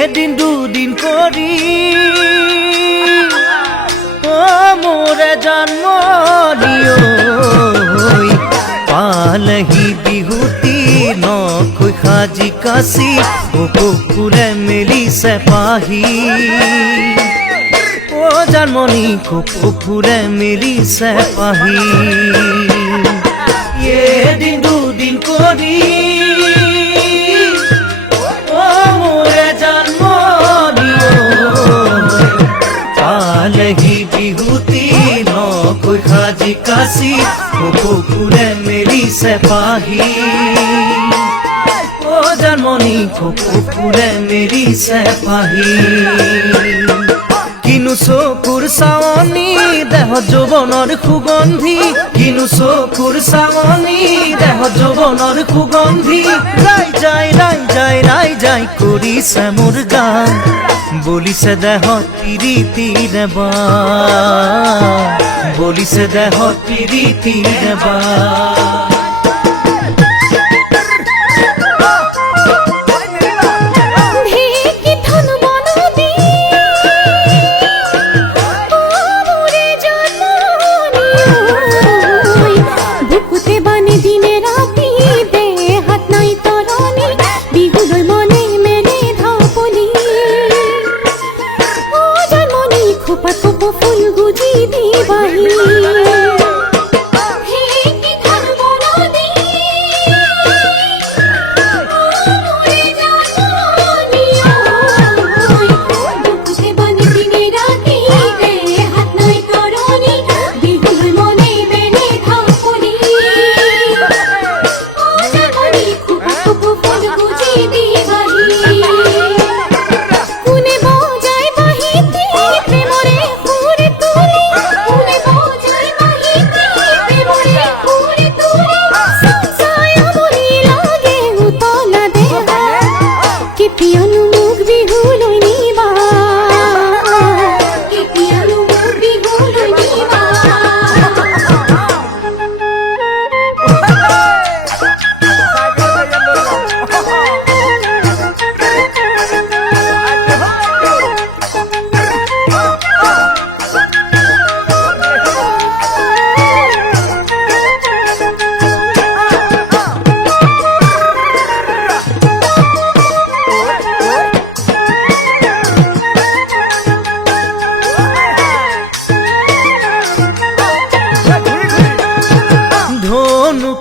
এদিন দুদিন কৰি ও মোৰে জন্ম দিও পালহি বিহুতি নখৈ সাজি কাচি কুকুৰে মেলিছে পাহি ও জন্মনি কুকুৰে মেলিছে পাহি এদিন দুদিন কৰি পালহি বিহুতি নখৈ সাজি কাচি কুকুৰে মেলিছে পাহি ও জন্মনি কুকুৰে মেলিছে পাহি কিনো চকুৰ চাৱনি দেহ যৌৱনৰ সুগন্ধি কিনো চকুৰ চাৱনি দেহ যৌৱনৰ সুগন্ধি ৰাই যায় কৰিছে মোৰ গান বলিছে দেহত পিৰিতিৰ বাণ বলিছে দেহত পিৰিতিৰ বাণ ফুল গুজি দিবাহি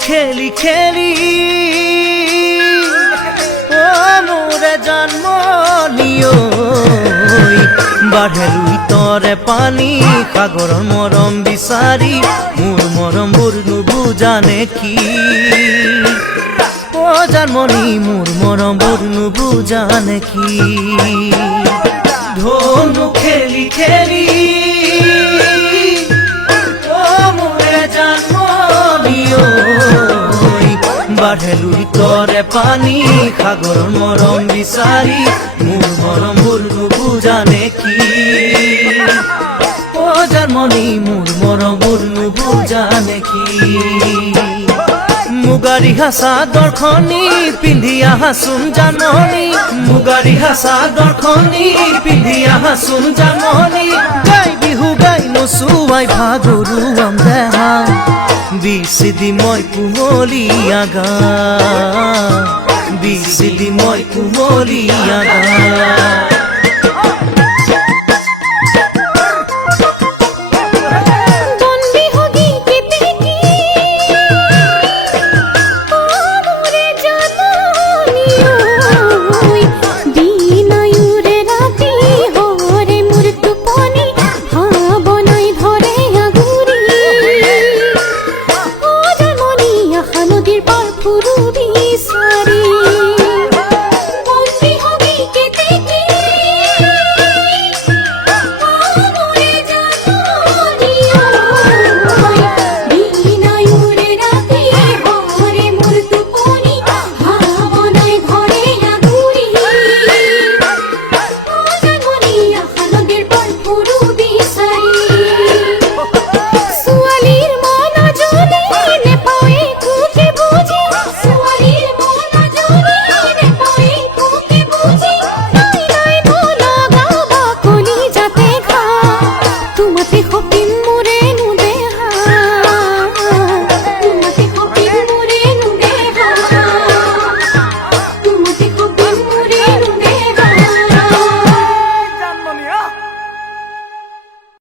খেলি খেলি ও মোৰে জন্ম নিও বাঢ়ে ৰুই তৰে পানী সাগৰৰ মৰম বিচাৰি মোৰ মৰমবোৰ নুবুজানে কি ও জন্মনি মোৰ মৰমবোৰ নুবুজানে কি ধনু খেলি খেলি বাঢ়ে ৰুই তৰে পানী সাগৰৰ মৰম বিচাৰি মোৰ মৰমবোৰ নুবুজানে কি ও জন্মনি মোৰ মৰমবোৰ নুবুজানে কি মুগাৰী হাছা দৰ্শনী পিন্ধি আহাচোন জাননী মুগাৰী হাছা দৰ্শনী পিন্ধি আহাচোন জাননী গাই বিহু গাই নচুৱাই ভাগৰুৱাম দেহা বিচিদি মই কুমলীয়া গান বিচিদি মই কুমলীয়া গান নদীৰ পাৰ ফুৰুবি বিচাৰি